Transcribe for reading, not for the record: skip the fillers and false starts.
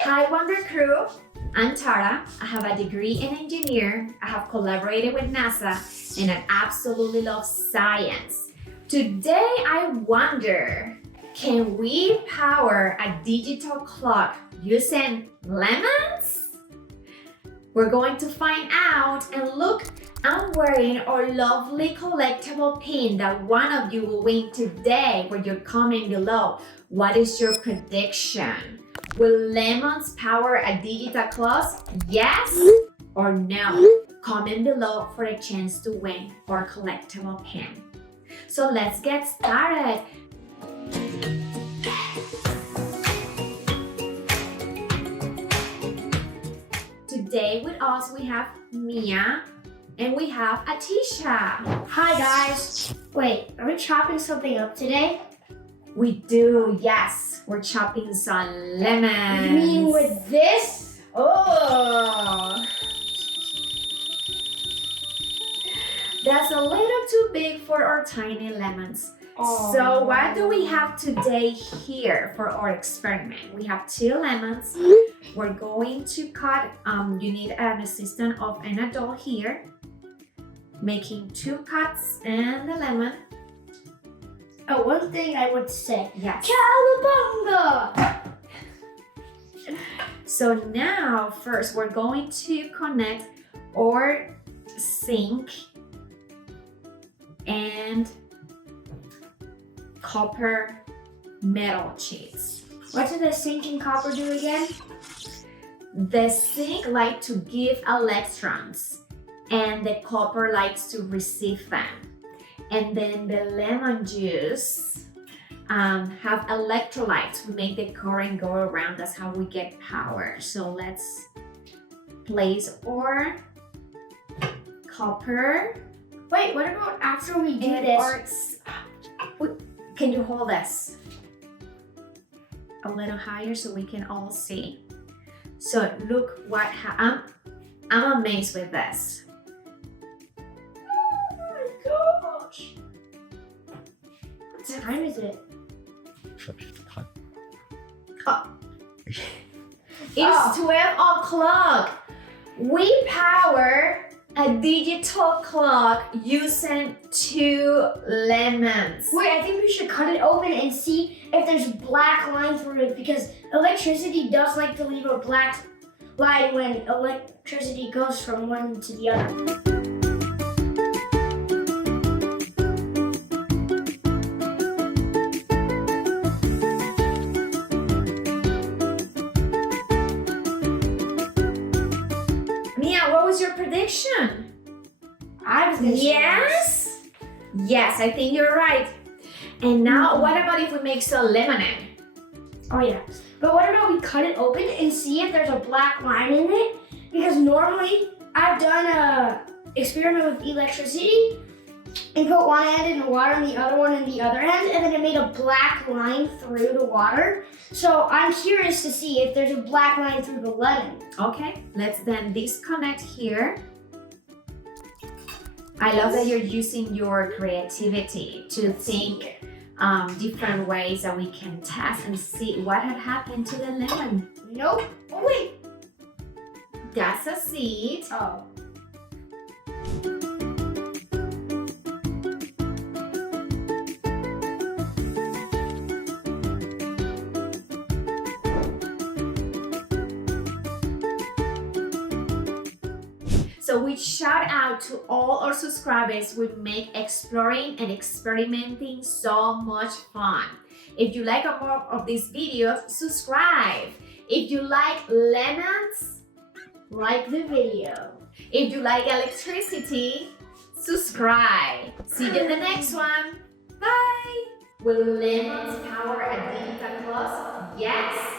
Hi Wonder Crew, I'm Tara. I have a degree in engineer. I have collaborated with NASA and I absolutely love science. Today I wonder, can we power a digital clock using lemons? We're going to find out, and look, I'm wearing our lovely collectible pin that one of you will win today when you're comment below. What is your prediction? Will lemons power a digital clock? Yes or no? Comment below for a chance to win our collectible pin. So let's get started. Today with us we have Mia and we have Atisha. Hi guys! Wait, are we chopping something up today? We do, yes. We're chopping some lemons. You mean with this? Oh! That's a little too big for our tiny lemons. Oh. So what do we have today here for our experiment? We have 2 lemons. We're going to cut, you need an assistant of an adult here. Making 2 cuts and the lemon. Oh, one thing I would say. Yes. Cowabunga! So now first we're going to connect our zinc and copper metal sheets. What did the zinc and copper do again? The zinc likes to give electrons and the copper likes to receive them. And then the lemon juice have electrolytes who make the current go around. That's how we get power. So let's place our copper. Wait, what about after we do And this? Can you hold this a little higher so we can all see? So look what I'm amazed with this. Oh my gosh! What time is it? It's 12 o'clock. We power a digital clock using 2 lemons. Wait, I think we should cut it open and see if there's black line through it, because electricity does like to leave a black line when electricity goes from one to the other. Mia, what was your prediction? I was gonna say Yes? Yes, I think you're right. And now, what about if we make some lemonade? Oh yeah. But what about we cut it open and see if there's a black line in it? Because normally I've done a experiment with electricity and put one end in the water and the other one in the other end, and then it made a black line through the water. So I'm curious to see if there's a black line through the lemon. Okay, let's then disconnect here. I love that you're using your creativity to think different ways that we can test and see what had happened to the lemon. Nope. Oh wait. That's a seed. Oh. So we shout out to all our subscribers who make exploring and experimenting so much fun. If you like more of these videos, subscribe. If you like lemons, Like the video. if you like electricity, subscribe. See you in the next one. Bye. Will lemons power a digital clock? Yes